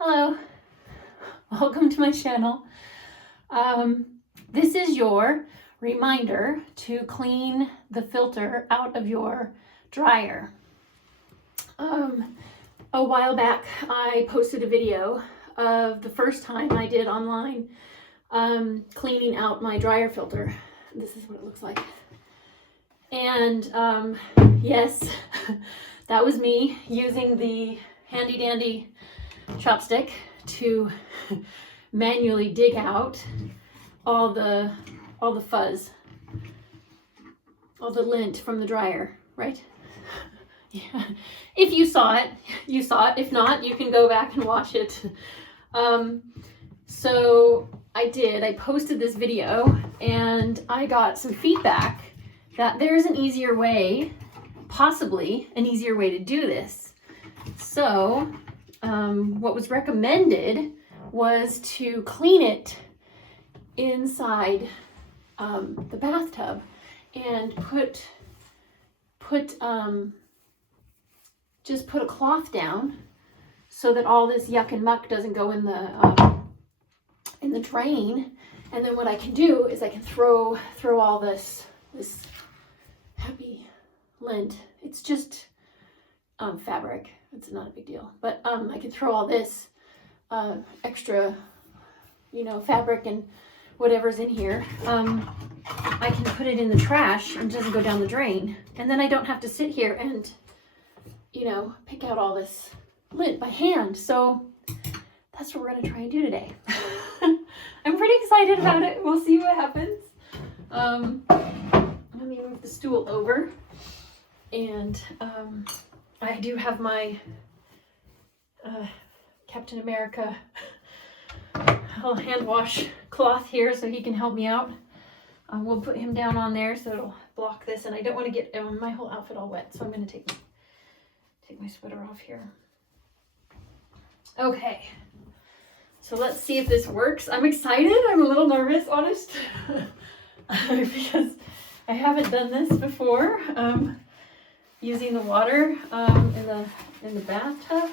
Hello, welcome to my channel. This is your reminder to clean the filter out of your dryer. A while back I posted a video of the first time I did online cleaning out my dryer filter. This is what it looks like. And yes, that was me using the handy dandy chopstick to manually dig out all the fuzz, all the lint from the dryer, right? Yeah. If you saw it, you saw it. If not, you can go back and watch it. So I posted this video and I got some feedback that there's an easier way, possibly an easier way to do this. So what was recommended was to clean it inside the bathtub and just put a cloth down so that all this yuck and muck doesn't go in the drain. And then what I can do is I can throw all this happy lint. It's just fabric. It's not a big deal, but I can throw all this extra, fabric and whatever's in here. I can put it in the trash and it doesn't go down the drain. And then I don't have to sit here and, pick out all this lint by hand. So that's what we're going to try and do today. I'm pretty excited about it. We'll see what happens. Let me move the stool over. And I do have my Captain America hand wash cloth here so he can help me out. We'll put him down on there so it'll block this, and I don't want to get my whole outfit all wet, so I'm going to take my sweater off here. Okay, so let's see if this works. I'm excited. I'm a little nervous, honest, because I haven't done this before. Using the water in the bathtub,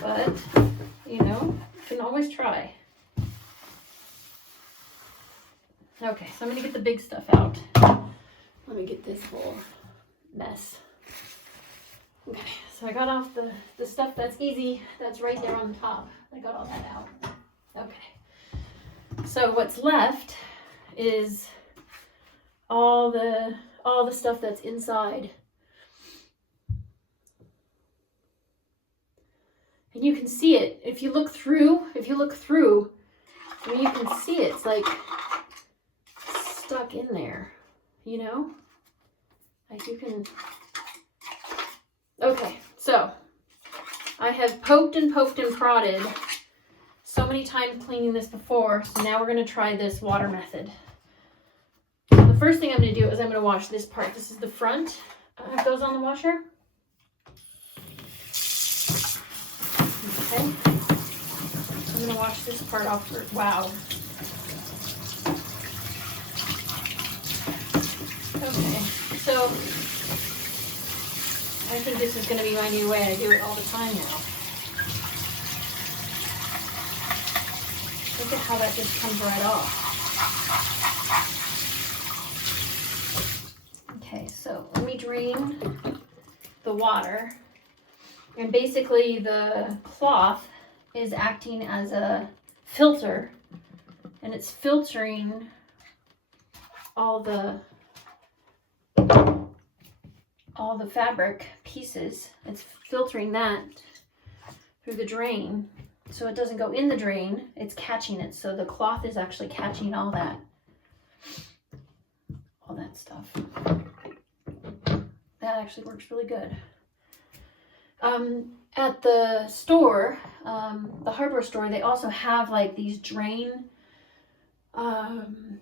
but you can always try. Okay, so I'm gonna get the big stuff out. Let me get this whole mess. Okay, so I got off the stuff that's easy, that's right there on the top. I got all that out. Okay, so what's left is all the stuff that's inside. And you can see it. If you look through, I mean, you can see it. It's like stuck in there, Like you can. Okay, so I have poked and prodded so many times cleaning this before, so now we're going to try this water method. The first thing I'm going to do is I'm going to wash this part. This is the front. It goes on the washer. Okay. I'm going to wash this part off first. Wow. Okay. So I think this is going to be my new way. I do it all the time now. Look at how that just comes right off. Okay, so let me drain the water, and basically the cloth is acting as a filter, and it's filtering all the fabric pieces. It's filtering that through the drain so it doesn't go in the drain. It's catching it, so the cloth is actually catching all that stuff. That actually works really good. At the store, the hardware store, they also have like these drain, kind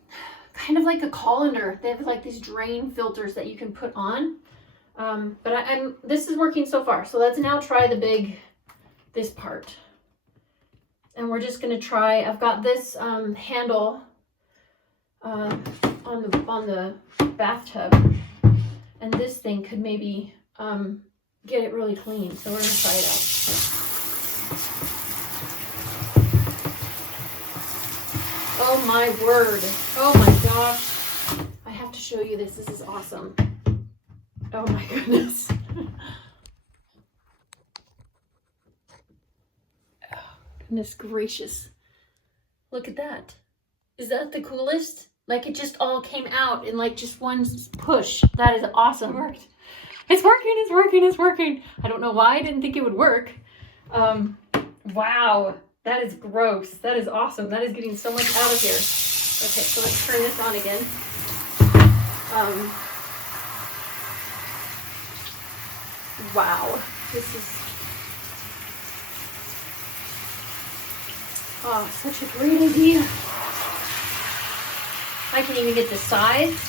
of like a colander. They have like these drain filters that you can put on. But this is working so far. So let's now try this part. And we're just gonna try, I've got this handle on the bathtub, and this thing could maybe get it really clean. So we're gonna try it out. my word. Oh my gosh. I have to show you this. This is awesome. Oh my goodness. Oh, goodness gracious. Look at that. Is that the coolest? Like it just all came out in like just one push. That is awesome. It worked. It's working, it's working, it's working. I don't know why I didn't think it would work. Wow, that is gross. That is awesome. That is getting so much out of here. Okay, so let's turn this on again. Wow, this is such a great idea. I can even get the sides.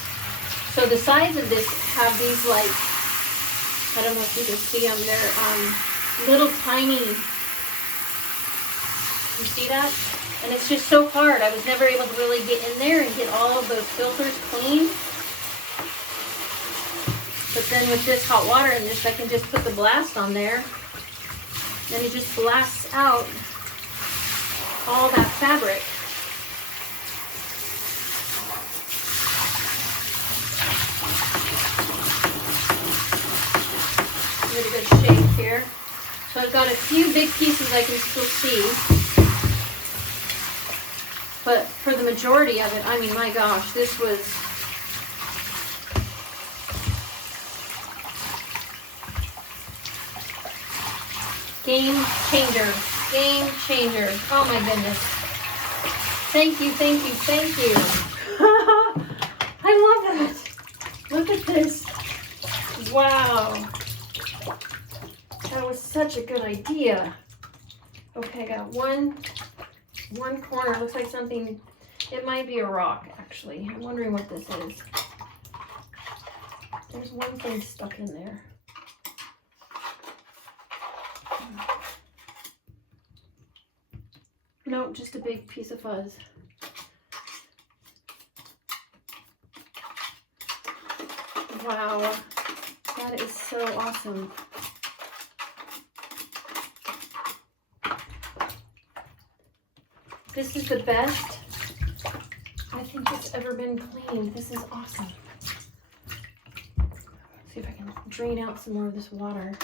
So the sides of this have these like, I don't know if you can see them, they're little tiny, you see that? And it's just so hard. I was never able to really get in there and get all of those filters clean. But then with this hot water and this, I can just put the blast on there. And it just blasts out all that fabric. Give it a good shake here. So I've got a few big pieces I can still see. But for the majority of it, I mean, my gosh, this was game changer. Game changer. Oh my goodness. Thank you, thank you, thank you. I love that. Look at this. Wow. That was such a good idea. Okay, I got one corner. Looks like something, it might be a rock actually. I'm wondering what this is. There's one thing stuck in there. No, just a big piece of fuzz. Wow, that is so awesome. This is the best I think it's ever been cleaned. This is awesome. Let's see if I can drain out some more of this water.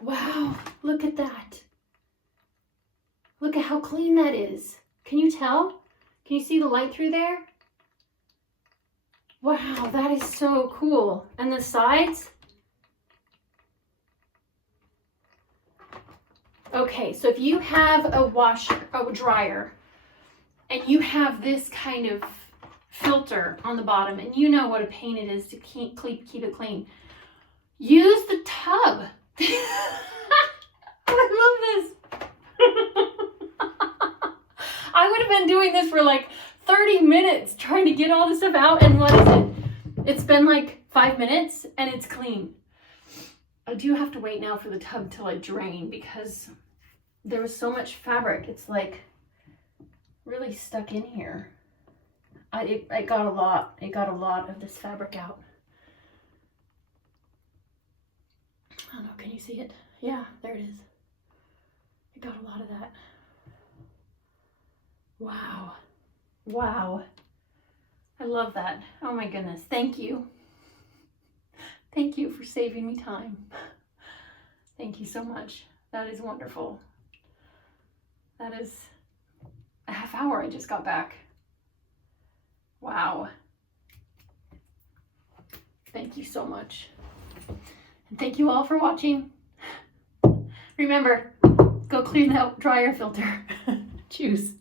Wow, look at that. Look at how clean that is. Can you tell? Can you see the light through there? Wow, that is so cool. And the sides? Okay, so if you have a washer, a dryer, and you have this kind of filter on the bottom, and you know what a pain it is to keep it clean, use the tub. I love this. I would have been doing this for like 30 minutes trying to get all this stuff out, and what is it? It's been like 5 minutes and it's clean. I do have to wait now for the tub to like drain because there was so much fabric. It's like really stuck in here. It got a lot. It got a lot of this fabric out. I don't know, can you see it? Yeah, there it is. It got a lot of that. Wow. Wow. I love that. Oh my goodness. Thank you. Thank you for saving me time. Thank you so much. That is wonderful. That is a half hour I just got back. Wow. Thank you so much. And thank you all for watching. Remember, go clean that dryer filter. Choose.